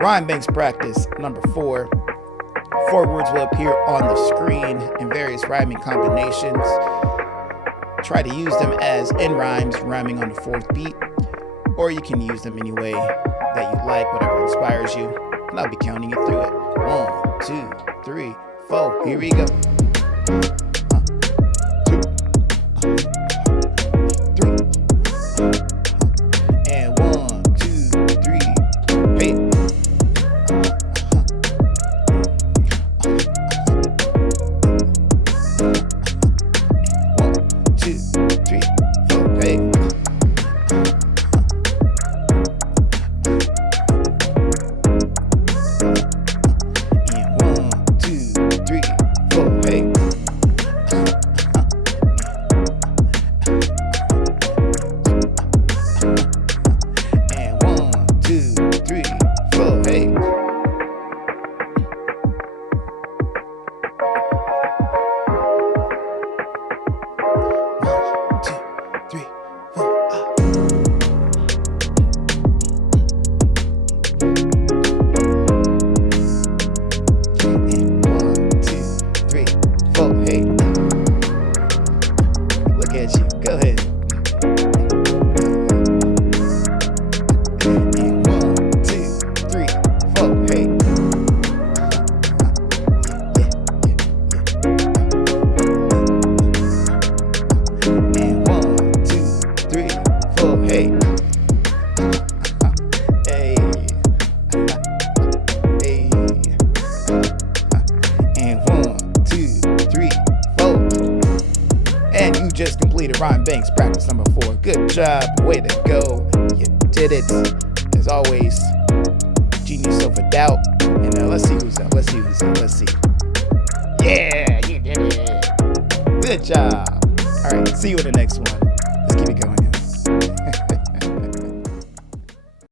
Rhyme banks practice number 4. 4 words will appear on the screen in various rhyming combinations. Try to use them as in rhymes, rhyming on the 4th beat, or you can use them any way that you like, whatever inspires you, and I'll be counting you through it. 1, 2, 3, 4. Here we go. 2, 3, and 1, 2, 3. Hey. 1, 2, 3, 4. Hey. Look at you. Go ahead. And 1, 2, 3, 4. Hey. And 1, 2, 3, 4. Hey. Hey. Hey. And 1, 2, 3, 4. And you just completed Rhyme Banks practice number 4. Good job. Way to go. You did it. As always, genius over doubt. And let's see who's up. Let's see. Yeah, you did it. Good job. All right, see you in the next one. Let's keep it going.